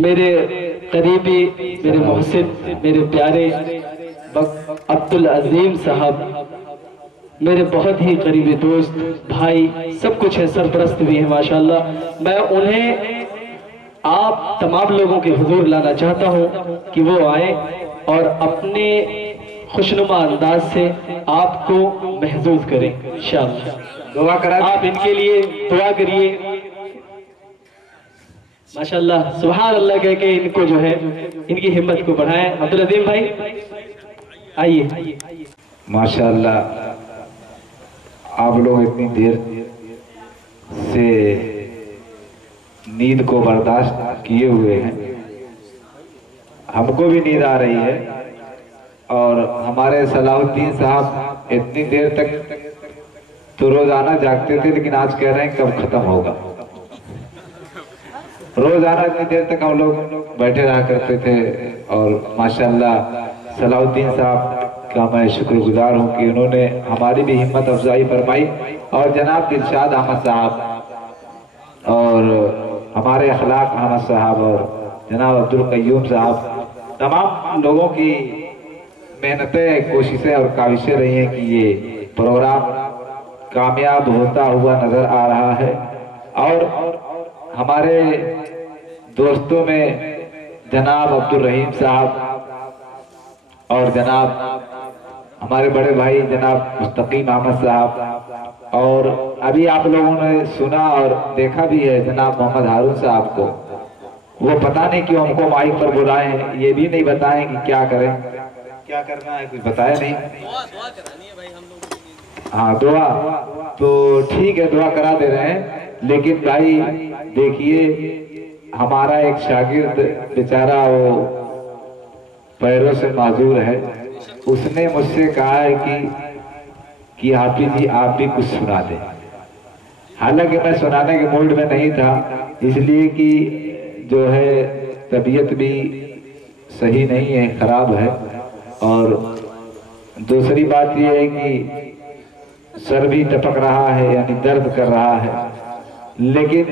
मेरे करीबी, मेरे मोहसिन, मेरे प्यारे अब्दुल अजीम साहब, मेरे बहुत ही करीबी दोस्त, भाई, सब कुछ है, सरपरस्त भी है माशाल्लाह। मैं उन्हें आप तमाम लोगों के हुजूर लाना चाहता हूं कि वो आए और अपने खुशनुमा अंदाज से आपको महसूस करें इंशाअल्लाह। दुआ करा, आप इनके लिए दुआ करिए। माशाल्लाह सुभान अल्लाह कह के इनको जो है इनकी हिम्मत को बढ़ाएं। अब्दुल अजीम भाई आइए। माशाल्लाह आप लोग इतनी देर से नींद को बर्दाश्त किए हुए हैं, हमको भी नींद आ रही है। और हमारे सलाहुद्दीन साहब इतनी देर तक तो रोजाना जागते थे, लेकिन आज कह रहे हैं कब खत्म होगा। रोजाना इतनी देर तक हम लोग बैठे रहा करते थे। और माशाल्लाह सलाहुद्दीन साहब का मैं शुक्रगुजार हूँ कि उन्होंने हमारी भी हिम्मत अफजाई फरमाई। और जनाब दिलशाद अहमद साहब और हमारे अखलाक अहमद साहब और जनाब अब्दुल कय्यूम साहब, तमाम लोगों की मेहनतें, कोशिशें और काविशें रही हैं कि ये प्रोग्राम कामयाब होता हुआ नजर आ रहा है। और हमारे दोस्तों में जनाब अब्दुल रहीम साहब और जनाब हमारे बड़े भाई जनाब मुस्तकीम अहमद साहब, और अभी आप लोगों ने सुना और देखा भी है जनाब मोहम्मद हारून साहब को। वो पता नहीं क्यों हमको माइक पर बुलाए हैं, ये भी नहीं बताएं कि क्या करें, क्या करना है, कुछ बताया नहीं। हाँ दुआ तो ठीक है, दुआ करा दे रहे हैं। लेकिन भाई देखिए हमारा एक शागिर्द बेचारा वो पैरों से माजूर है, उसने मुझसे कहा है कि हाफिज जी आप भी कुछ सुना दें। हालांकि मैं सुनाने के मूड में नहीं था, इसलिए कि जो है तबीयत भी सही नहीं है, खराब है। और दूसरी बात यह है कि सर भी टपक रहा है, यानी दर्द कर रहा है। लेकिन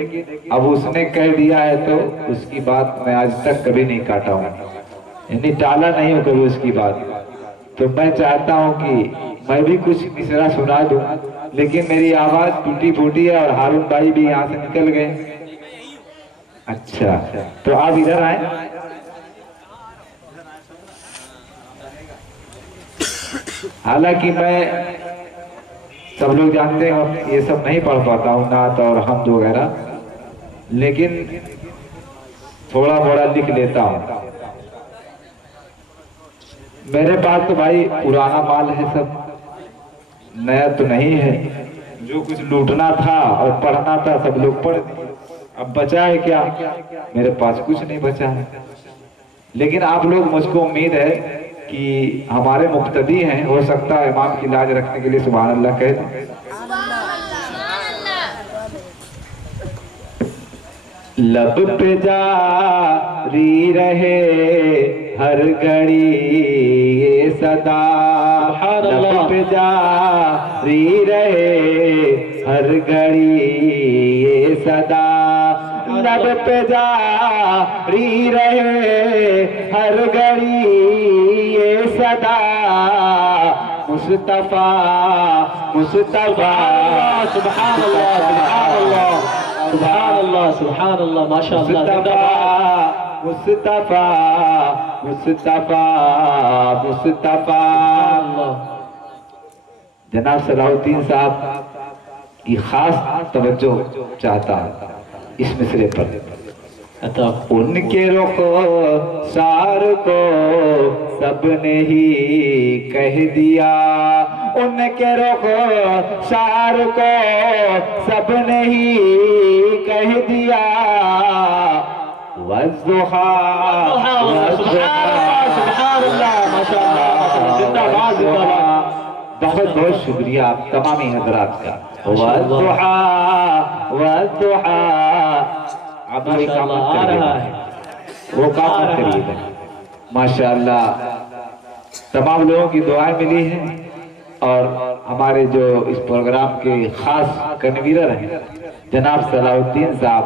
अब उसने कह दिया है तो उसकी बात मैं आज तक कभी नहीं काटा हूँ, यानी टाला नहीं हो कभी उसकी बात। तो मैं चाहता हूँ कि मैं भी कुछ मिसरा सुना दूं, लेकिन मेरी आवाज टूटी फूटी है और हारून भाई भी यहाँ से निकल गए। अच्छा तो आप इधर आए। हालांकि मैं, सब लोग जानते हैं ये सब नहीं पढ़ पाता हूँ, नात और हमद वगैरह, लेकिन थोड़ा थोड़ा लिख लेता हूँ। मेरे पास तो भाई पुराना माल है, सब नया तो नहीं है। जो कुछ लूटना था और पढ़ना था सब लोग पढ़ दिए, अब बचा है क्या? मेरे पास कुछ नहीं बचा है। लेकिन आप लोग, मुझको उम्मीद है कि हमारे मुक्तदी हैं, हो सकता है इमाम की लाज रखने के लिए सुभान अल्लाह कह दें। लब पे जारी रहे हर घड़ी ये सदा, लब पे जारी रहे हर घड़ी ये सदा, लब पे जारी रहे हर घड़ी ये सदा। मुस्तफा मुस्तफा सुभान अल्लाह सुभान अल्लाह सुभान अल्लाह सुभान अल्लाह माशाअल्लाह। मुस्तफा मुस्तफा मुस्तफा। जनाब सलाहुद्दीन साहब की खास तवज्जो चाहता है इस मिसरे पर। उनके रुखो सार को सबने ही कह दिया, उनके रुखो सार को सबने ही कह दिया। वज़्ज़ुहा बहुत बहुत शुक्रिया आप तमामी हजरात का। वज़्ज़ुहा वज़्ज़ुहा अब वो काम आ रहा है, वो काम करिए। माशाअल्लाह तमाम लोगों की दुआएं मिली हैं और हमारे जो इस प्रोग्राम के खास कन्वीनर हैं जनाब सलाहुद्दीन साहब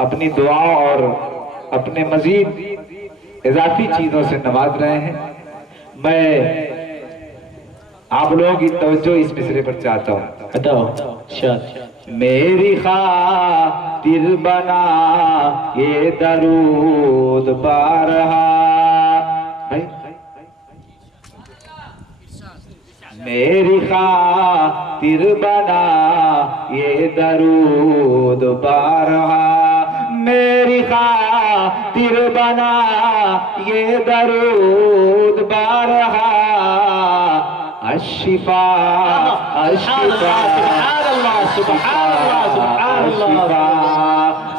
अपनी दुआओं और अपने मजीद इजाफी चीजों से नवाज रहे हैं। मैं आप लोगों की तवज्जो इस मिसरे पर चाहता हूँ। बताओ शाद। मेरी खातिर बना ये दरूद बारहा, मेरी खातिर बना ये दरूद बारहा, मेरी खातिर बना ये दरूद बारहा, अशिफा अशिफा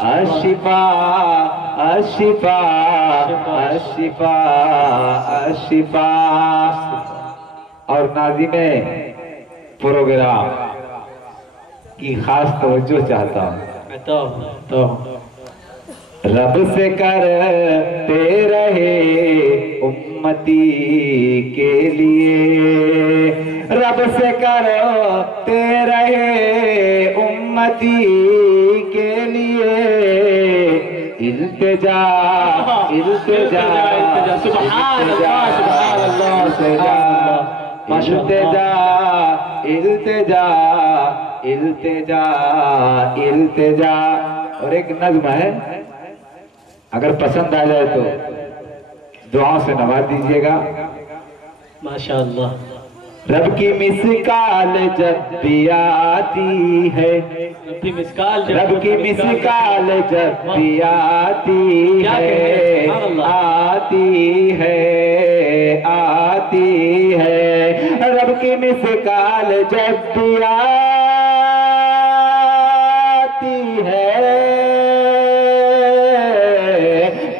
अशिफा अशिफा अशिफा अशिफा। और नाज़िमे प्रोग्राम की खास तवज्जो चाहता हूँ। तो रब से करते रहे उम्मती के लिए, रब से करते रहे उम्मती के लिए, इल्तिजा इल्तिजा इल्तिजा इल्तिजा इल्तिजा इल्तिजा। और एक नज़्म है, अगर पसंद आ जाए तो दुआओं से नवाज दीजिएगा। माशाअल्लाह। रब की मिसकाल जब भी आती है, रब की मिसकाल जब भी आती है, आती है आती है, रब की मिसकाल जब भी आती है,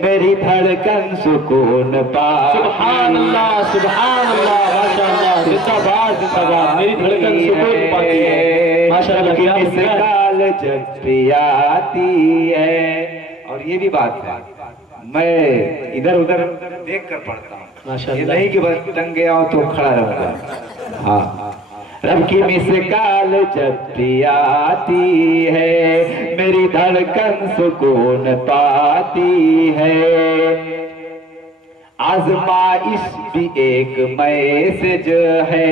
मेरी धड़कन सुकून पाती। सुभान अल्लाह सुभान अल्लाह माशाअल्लाह। जिंदाबाद जिंदाबाद। मेरी धड़कन सुकून पाती है माशाअल्लाह। की मिसकाल जब भी आती है। और ये भी बात है, मैं इधर उधर देख कर पढ़ता हूँ, ये नहीं कि बस टंग गया हो तो खड़ा रहूंगा। हाँ, रब की मिसकाल जब भी आती है, मेरी धड़कन सुकून पाती है। आज़माइश भी एक मैसेज है,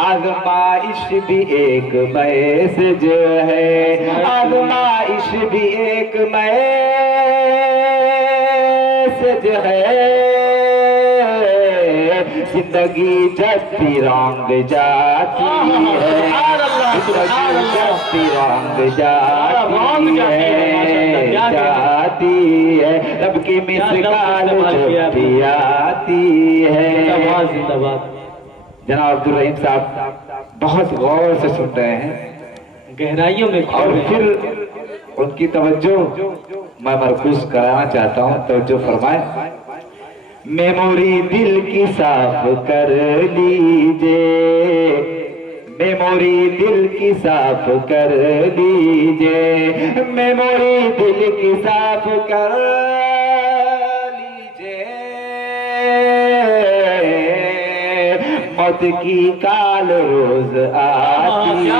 आज़माइश भी एक मैसेज है, आज़माइश भी एक मैसेज है। जिंदगी जब भी रंग जाती है, जिंदगी जब भी रंग जाती है, रब की मिसकाल जब भी आती है। जनाब अब्दुल रहीम साहब बहुत गौर से सुन रहे हैं, गहराइयों में, और फिर उनकी तवज्जो मैं मरकूज कराना चाहता हूँ। तवज्जो फरमाए। मेमोरी दिल की साफ कर लीजिए, मेमोरी दिल की साफ कर लीजिए, मेमोरी दिल की साफ कर लीजिए। मौत की काल रोज आती है,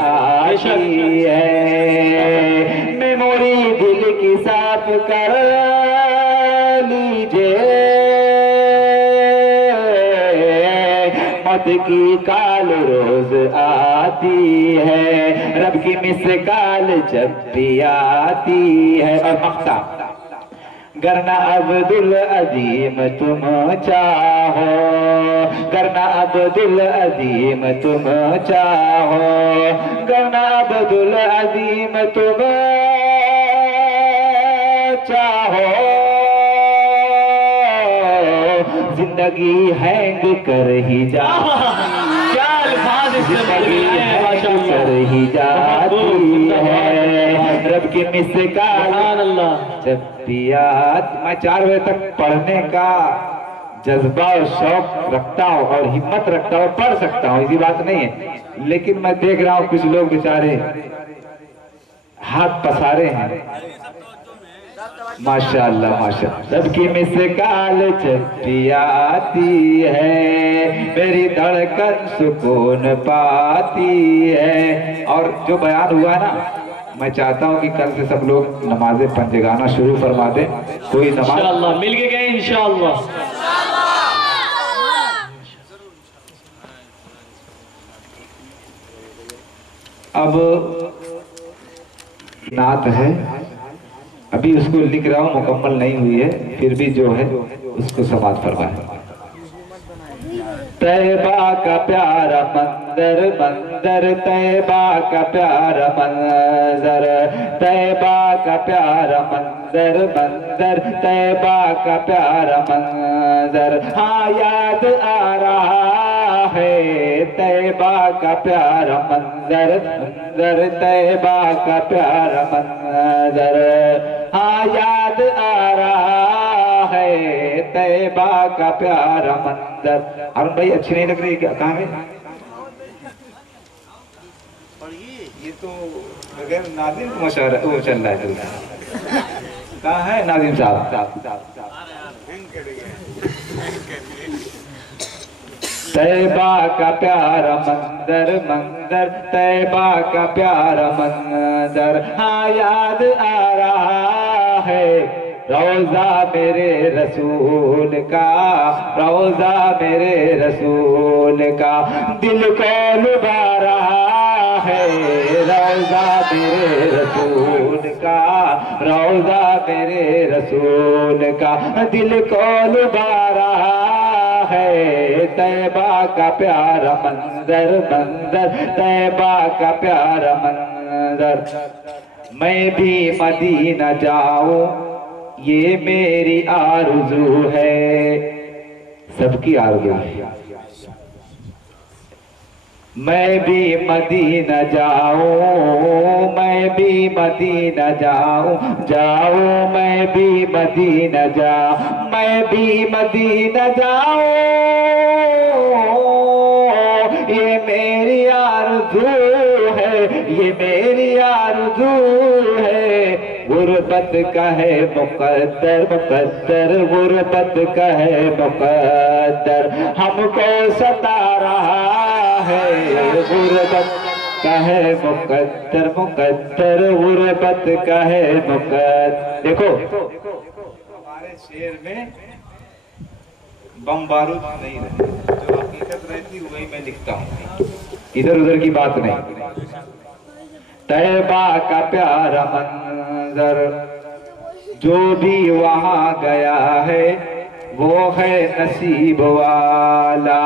आती है, मेमोरी दिल की साफ कर लीजिए। मौत की काल रोज आती है, रब की मिसकाल जब भी आती है। और मक्ता करना अब्दुल अजीम तुम चाहो, करना अब्दुल अजीम तुम चाहो, करना अब्दुल अजीम तुम चाहो। जिंदगी हैंग कर ही जा, जिंदगी हैंग कर ही जाती है, रब की मिसकाल जब भी आती। मैं 4 बजे तक पढ़ने का जज्बा और शौक रखता हूँ और हिम्मत रखता हूँ, पढ़ सकता हूँ, ऐसी बात नहीं है। लेकिन मैं देख रहा हूँ कुछ लोग बेचारे हाथ पसारे हैं। माशाअल्लाह माशाअल्लाह। सबकी मिसकाल जब भी आती है, मेरी धड़कन सुकून पाती है। और जो बयान हुआ ना, मैं चाहता हूँ कि कल से सब लोग नमाज़े पंजगाना शुरू फरमा दें। कोई नमाज इंशाअल्लाह मिल के गए इंशाअल्लाह। अब नात है, अभी उसको लिख रहा हूँ, मुकम्मल नहीं हुई है, फिर भी जो है उसको समाप्त फरमाए। तैबा का प्यारा मंजर मंजर, तैबा का प्यारा मंजर, तैबा का प्यारा मंजर मंजर, तैबा का प्यारा मंजर। हाँ याद आ रहा है तैबा का प्यारा मंजर मंजर, तैबा का प्यारा मंजर। हाँ याद आ रहा है तैबा का प्यारा मंजर। अरुण भाई अच्छी नहीं लग रही क्या? कहाँ है ये? तो बगैर नाजिम को मशहूर वो चल रहा है। कहाँ है नाजिम साहब? तैबा का प्यारा मंजर मंजर, तैबा का प्यारा मंजर। हाँ याद आ रहा है रोजा मेरे रसूल का, रोजा मेरे रसूल का। दिल को लुभा रहा है रोजा मेरे रसूल का, रोजा मेरे रसूल का। दिल को लुभा रहा है तैबा का प्यारा मंजर मंजर, तैबा का प्यारा मंजर। मैं भी मदीना जाऊं ये मेरी आरज़ू है, सबकी आरज़ू है। मैं भी मदीना जाऊं, मैं भी मदीना जाऊं, जाऊं मैं भी मदीना जाऊं, मैं भी मदीना जाऊं। ये मेरी आरज़ू है, ये मेरी आरज़ू है। गुरबत का है मुक़द्दर मुक़द्दर, गुरबत का है मुक़द्दर। हमको सता रहा है गुरबत का है मुक़द्दर मुक़द्दर, गुरबत का है मुक़द्दर। देखो हमारे शेर में बम बारूद नहीं रहे, जो हकीकत रहती वही मैं लिखता हूँ, इधर उधर की बात नहीं। तैबा का प्यारा मंजर, जो भी वहाँ गया है वो है नसीब वाला,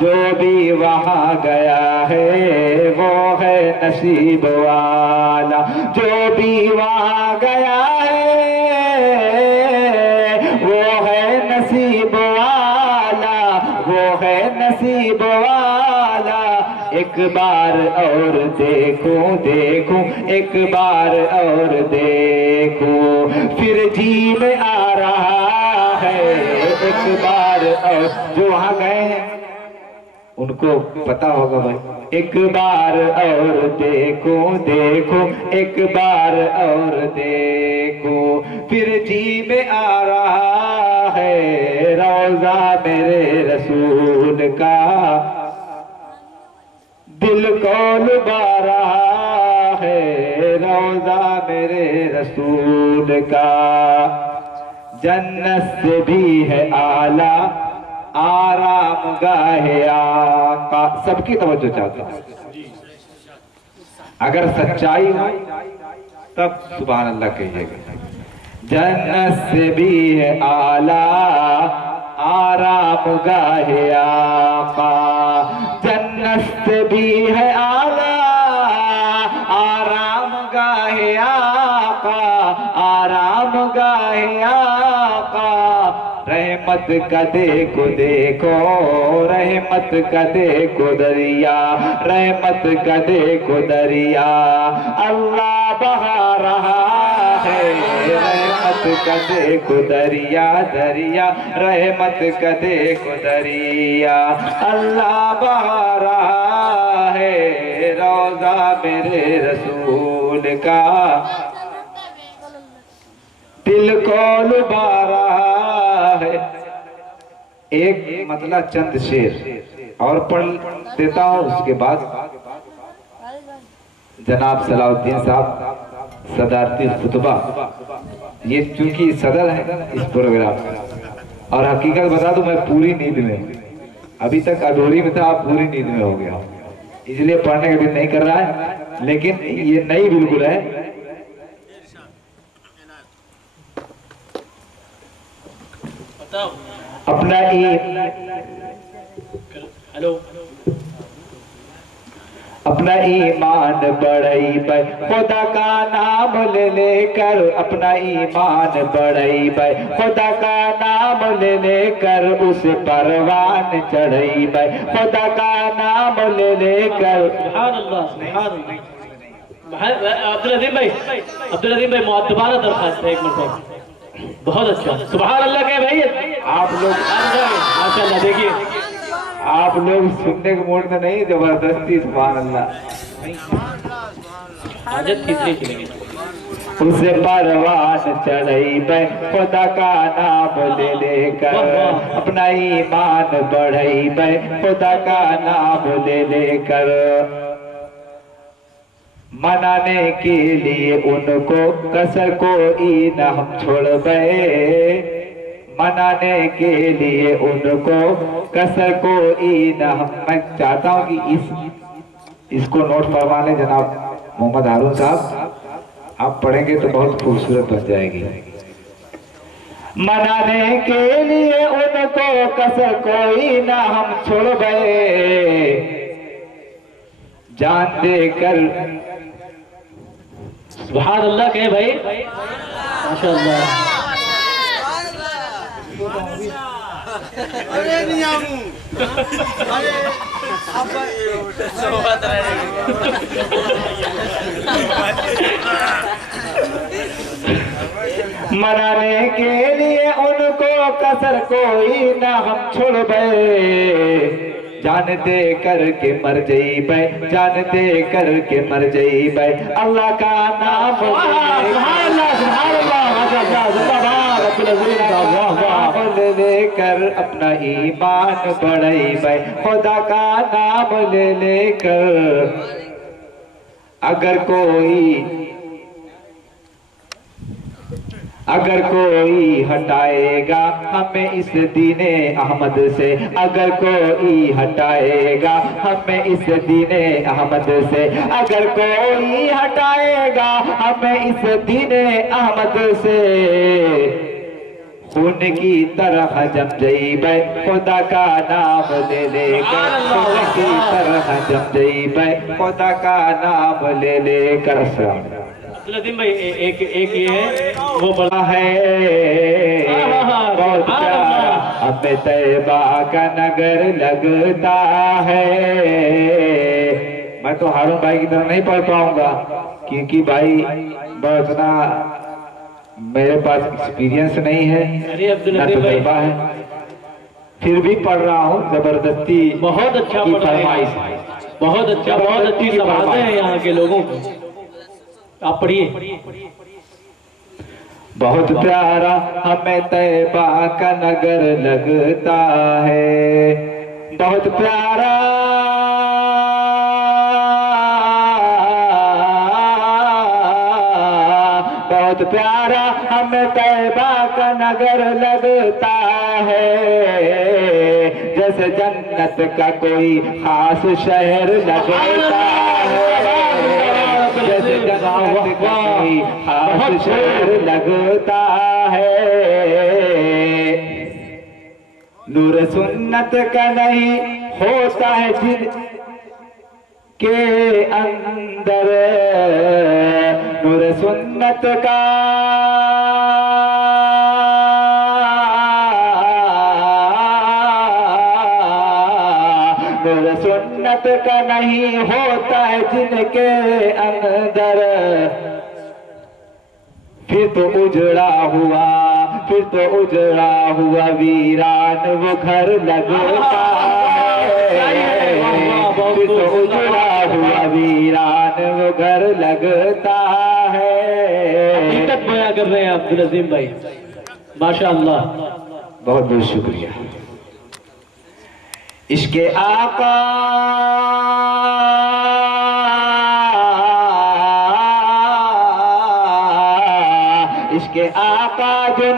जो भी वहाँ गया है वो है नसीब वाला। जो भी वहाँ गया है वो है नसीब वाला, वो है नसीब वाला। एक बार और देखूं देखूं, एक बार और देखूं, फिर जी में आ रहा है एक बार और। जो वहां गए हैं उनको पता होगा भाई। एक बार और देखूं देखूं, एक बार और देखूं, फिर जी में आ रहा है रोजा मेरे रसूल का। दिल को लुभा रहा है रोजा मेरे रसूल का। जन्नत से भी है आला आराम गाहे आका। सबकी तवज्जो चाहता हूं, अगर सच्चाई हो तब सुभान अल्लाह कहिएगा। जन्नत से भी है आला आराम गाहे आका, जन्नत से भी है आला आराम गाहे आका, आराम गाहे आका। रहमत का देखो देखो, रहमत का देखो दरिया, रहमत का देखो दरिया। अल्लाह बहा रहा है रहमत का देखो दरिया दरिया, रहमत का देखो दरिया। अल्लाह बहा रहा है रोजा मेरे रसूल का। दिल को लुभा रहा है। एक मतलब चंद शेर और पढ़ देता हूं, उसके बाद जनाब सलाउद्दीन साहब सदारती खुतबा, ये चूंकि सदर है इस प्रोग्राम का। और हकीकत बता दूं, मैं पूरी नींद में, अभी तक अधूरी में था, आप पूरी नींद में हो गया, इसलिए पढ़ने का दिल नहीं कर रहा है। लेकिन ये नई बिल्कुल है। अपना हेलो अपना ईमान बढ़ई पे खुदा का नाम ले लेकर, अपना ईमान बढ़ई पे खुदा का नाम ले लेकर, उस परवान चढ़ई पे खुदा का नाम ले लेकर। सुभान अल्लाह, सुभान अल्लाह। अब्दुल अजीम भाई दोबारा दरखास्त है एक मरतबा। बहुत अच्छा, सुभान अल्लाह कहे भाई। आप लोग माशाअल्लाह, देखिए आप लोग सुनने के मूड में नहीं, जबरदस्ती सुभान अल्लाह। हाजत किसने चलेगी। उसे परवान चढ़ई पे खुदा का नाम ले लेकर, अपना ईमान बढ़ई पे खुदा का नाम ले लेकर, मनाने के लिए उनको कसर कोई न हम छोड़ गए, मनाने के लिए उनको कसर कोई न हम। मैं चाहता हूं कि इसको नोट फरमा लें जनाब मोहम्मद हारून साहब, आप पढ़ेंगे तो बहुत खूबसूरत बन जाएगी। मनाने के लिए उनको कसर कोई ना हम छोड़ गए, जान देकर। सुभान अल्लाह कहे भाई, माशाअल्लाह। अरे नहीं मनाने के लिए उनको कसर कोई ना हम छोड़ गए, जान दे करके मर जई बै, जान दे करके मर जई बै, अल्लाह का नाम लेकर, अपना ईमान बढ़ई बै खुदा का नाम ले लेकर। अगर कोई हटाएगा हमें इस दीने अहमद से, अगर कोई हटाएगा हमें इस दीने अहमद से, अगर कोई हटाएगा हमें इस दीने अहमद से, खून की तरह जम जइबै खुदा का नाम ले लेकर, खून की तरह जम जइबै खुदा का नाम ले लेकर। भाई एक ये है, वो बड़ा है बहुत प्यारा, हमें तैबा का नगर लगता है। मैं तो हारून भाई की तरह नहीं पढ़ पाऊंगा, क्योंकि भाई बहुत ना मेरे पास एक्सपीरियंस नहीं है, ना तजुर्बा है, फिर भी पढ़ रहा हूँ जबरदस्ती। बहुत अच्छा फरमाइश, बहुत अच्छा, बहुत अच्छी सवाल है यहाँ के लोगों को, आप पढ़िए। बहुत प्यारा हमें तैबा का नगर लगता है, बहुत प्यारा बहुत प्यारा हमें तैबा का नगर लगता है, जैसे जन्नत का कोई खास शहर लगता है, जैसे जन्नत का कोई खास शहर लगता है। नूर सुन्नत का नहीं होता है जिन के अंदर, नूर सुन्नत का नूर सुन्नत का नहीं होता है जिनके अंदर, फिर तो उजड़ा हुआ, फिर तो उजड़ा हुआ वीरान वो घर लगता है, फिर तो उजड़ा हुआ वीरान वो घर लगता है। हकीकत बयां कर रहे हैं अब्दुल अजीम भाई, माशाअल्लाह, बहुत बहुत शुक्रिया। इसके आका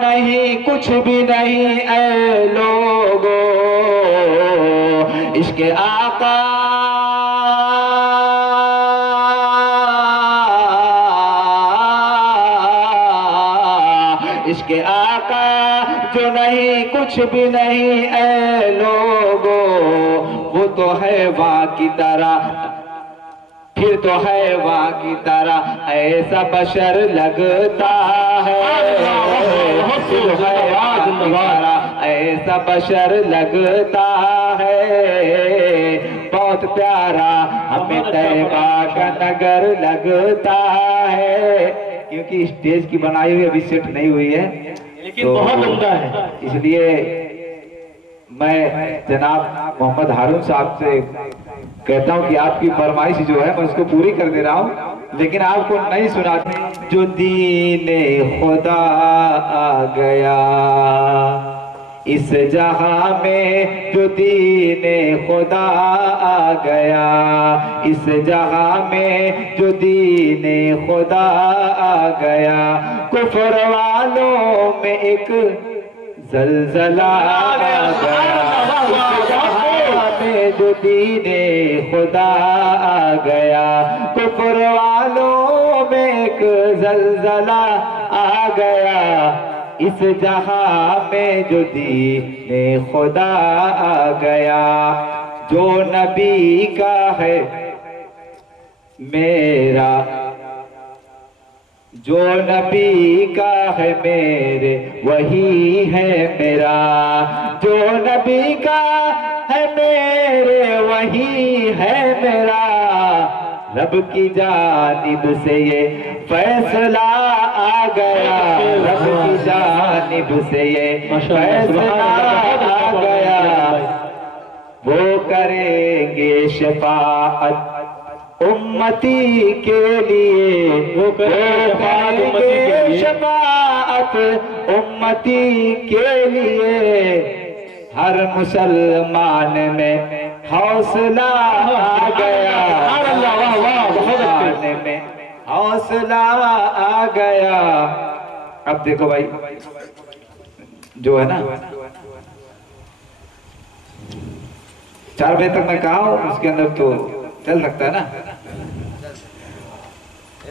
नहीं कुछ भी नहीं ऐ लोगो, इश्क आका इश्क आका जो नहीं कुछ भी नहीं ऐ लोगो, वो तो है वहाँ की तरह, फिर तो है वहाँ की तरह ऐसा बशर लगता है, फिर है वहाँ की तरह ऐसा बशर लगता है, बहुत प्यारा हमें तैबा का नगर लगता है। क्योंकि स्टेज की बनाई हुई अभी सेट नहीं हुई है, लेकिन तो बहुत उम्दा है, इसलिए मैं जनाब मोहम्मद हारून साहब से कहता हूं कि आपकी फरमाइश जो है मैं उसको पूरी कर दे रहा हूं, लेकिन आपको नहीं सुनाते। जो दीने खुदा आ गया इस जहां में, जो दीने खुदा आ गया इस जहां में, जो दीने खुदा आ गया, कुफ्र वालों में एक ज़लज़ला आ गया, इस जहां में जो दीने खुदा आ गया, कुफ्र वालों में एक ज़लज़ला आ गया, इस जहां में जो दीने खुदा आ गया। जो नबी का है मेरा, जो नबी का है मेरे वही है मेरा, जो नबी का है मेरे वही है मेरा, रब की जानिब से ये फैसला आ गया, रब की जानिब से ये फैसला आ गया, वो करेंगे शफाअत उम्मती के लिए, वो करेंगे शफाअत उम्मती के लिए, हर मुसलमान में हौसला आ गया, में हौसला आ गया। अब देखो भाई जो है ना 4 बजे तक मैं कहा हूं, उसके अंदर तो चल सकता है ना।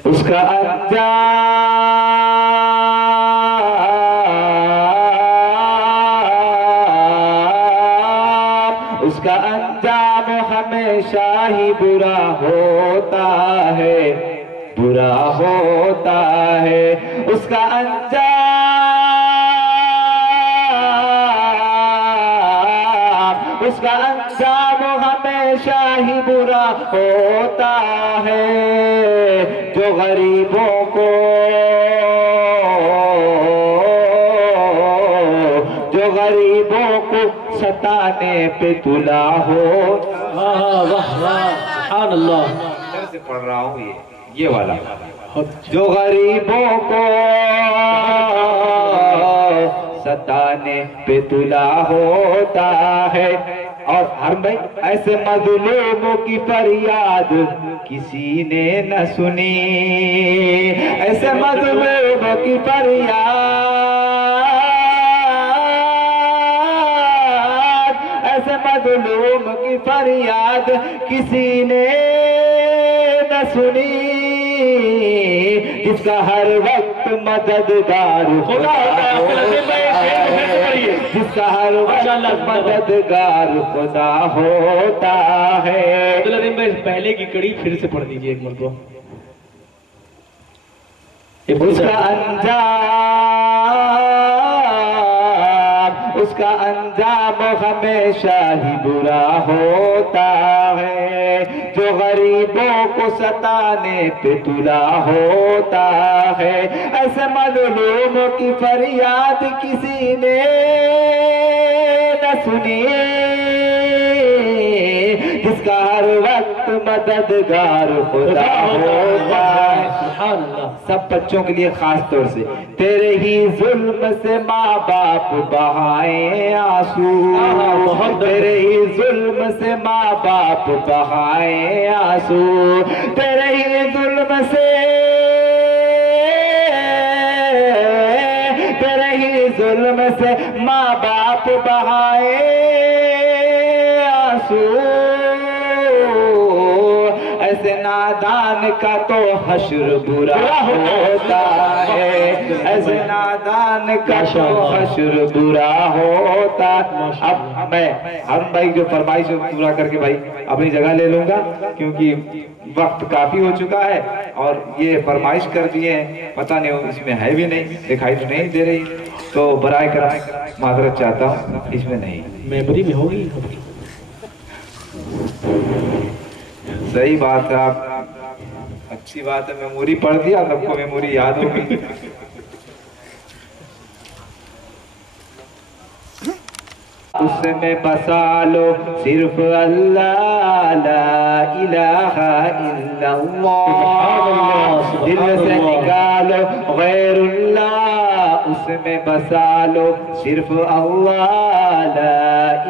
उसका अंजाम, उसका अंजाम हमेशा ही बुरा होता है, बुरा होता है, उसका अंजाम, उसका अंजाम हमेशा ही बुरा होता है, जो गरीबों को, जो गरीबों को सताने पे तुला हो। वाह वाह वाह, सुभान अल्लाह। इधर से पढ़ रहा हूँ ये वाला, जो गरीबों को सताने पे तुला होता है। और हर भाई ऐसे मजलूमों की फरियाद किसी ने न सुनी, ऐसे मजलूमों की फरियाद, ऐसे मजलूम की फरियाद किसी ने न सुनी, जिसका हर वक्त मददगार खुदा होता है, जिसका हर वक्त मददगार खुदा होता है। पहले की कड़ी फिर से पढ़ दीजिए एक मरतबा। उसका अंजाम, उसका अंजाम हमेशा ही बुरा होता है, जो गरीबों को सताने पे तुला होता है। ऐसे मजलूमों की फरियाद किसी ने न सुनी, जिसका हर वक्त मददगार खुदा होता है। सब बच्चों के लिए खास तौर से, तेरे ही जुल्म से माँ बाप बहाए आंसू, तेरे ही जुल्म से माँ बाप बहाए आंसू, तेरे ही जुल्म से, तेरे ही जुल्म से माँ बाप बहाए आंसू, ऐसे नादान का तो हश्र बुरा होता है, ऐसे नादान का तो हश्र बुरा होता। अब मैं हम भाई जो फरमाइश पूरा करके भाई अपनी जगह ले लूंगा, क्योंकि वक्त काफी हो चुका है और ये फरमाइश कर दिए हैं, पता नहीं इसमें है भी नहीं, दिखाई तो नहीं दे रही, तो बराए करम माजरत चाहता हूँ, इसमें नहीं। मेमोरी में होगी। सही बात है, आप अच्छी बात है, मेमोरी पढ़ दिया, सबको मेमोरी याद होगी। उसमें बसा लो सिर्फ अल्लाह, ला इलाहा इल्लल्लाह, दिल से निकालो गैरुल्लाह, उसमें बसा लो सिर्फ अल्लाह, ला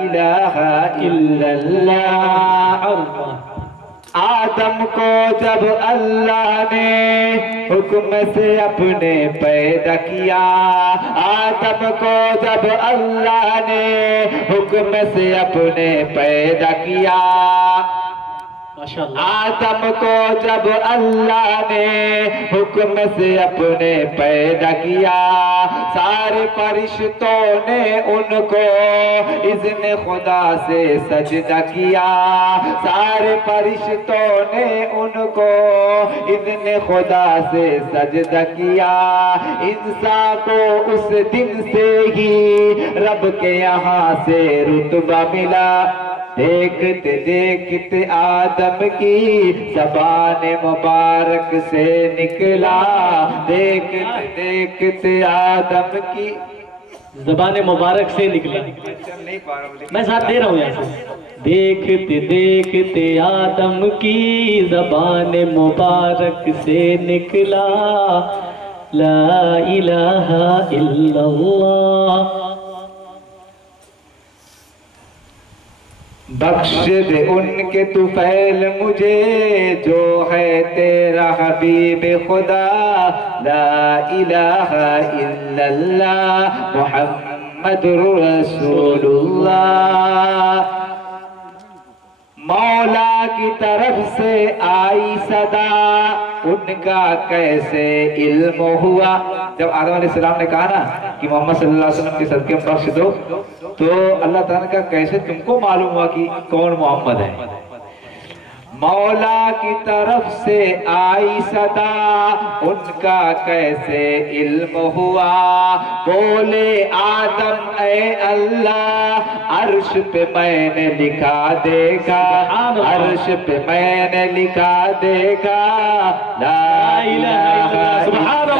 इलाहा इल्लल्लाह। आदम को जब अल्लाह ने हुक्म से अपने पैदा किया, आदम को जब अल्लाह ने हुक्म से अपने पैदा किया, आदम को जब अल्लाह ने हुक्म से अपने पैदा किया, सारे फरिश्तों ने उनको इज़्न खुदा से सजदा किया, सारे फरिश्तों ने उनको इज़्न खुदा से सजदा किया। इंसान को उस दिन से ही रब के यहाँ से रुतबा मिला। देखते देखते आदम की ज़बान मुबारक से निकला, देखते देखते आदम की ज़बान मुबारक से निकला। मैं साथ दे रहा हूँ यहाँ से। देखते देखते आदम की ज़बान मुबारक से निकला, ला इलाहा इल्लल्लाह। बख्श दे उनके तुफैल मुझे जो है तेरा हबीब खुदा, ला इलाहा इल्लल्लाह मुहम्मदुर रसूलुल्लाह। मौला की तरफ से आई सदा, उनका कैसे इल्म हुआ। जब आदम अलैहिस्सलाम ने कहा ना कि मोहम्मद सल्लल्लाहु अलैहि वसल्लम के सदके में बख्श दो, तो अल्लाह ताला का कैसे तुमको मालूम हुआ कि कौन मोहम्मद है। मौला की तरफ से आई सदा, उनका कैसे इल्म हुआ। बोले आदम ए अल्लाह, अर्श पे मैंने लिखा देखा, अर्श पे मैंने लिखा देखा, ला इलाहा इल्लल्लाह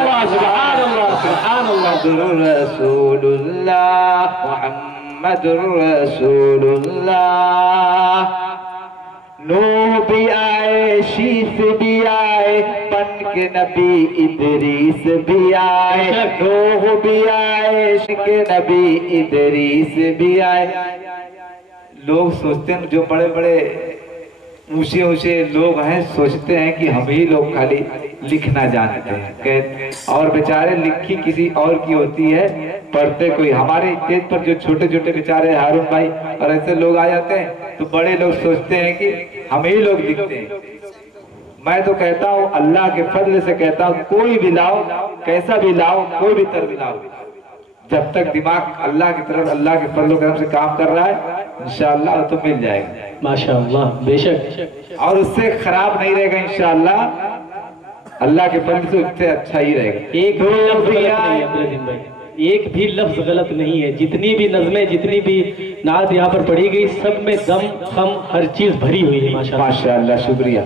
मुहम्मदुर रसूलुल्लाह, मुहम्मदुर रसूलुल्लाह। नूह भी आए, शीश भी आए, बन के नबी इदरीस भी आए, नूह भी आए, के नबी इदरीस भी आए। लोग सोचते हैं, जो बड़े बड़े ऊंचे ऊंचे लोग हैं, सोचते हैं कि हम ही लोग खाली लिखना जानते हैं, और बेचारे लिखी किसी और की होती है, पढ़ते कोई। हमारे स्टेज पर जो छोटे छोटे बेचारे हारून भाई और ऐसे लोग आ जाते हैं, तो बड़े लोग सोचते हैं कि हम ही लोग लिखते हैं। मैं तो कहता हूँ, अल्लाह के फजल से कहता हूँ, कोई भी लाओ, कैसा भी लाओ, कोई भी तरह लाओ, जब तक दिमाग अल्लाह की तरफ, अल्लाह के फजल करम से काम कर रहा है, इंशाअल्लाह तो मिल जाएगा। माशाअल्लाह, बेशक, और उससे खराब नहीं रहेगा इंशाअल्लाह, अल्लाह के फजल से उससे अच्छा ही रहेगा। एक भी लफ्ज गलत नहीं है, एक भी लफ्ज गलत नहीं है। जितनी भी नज़में, जितनी भी नात यहाँ पर पढ़ी गई, सब में दम, खम, हर चीज भरी हुई है। माशाअल्लाह, माशाअल्लाह, शुक्रिया।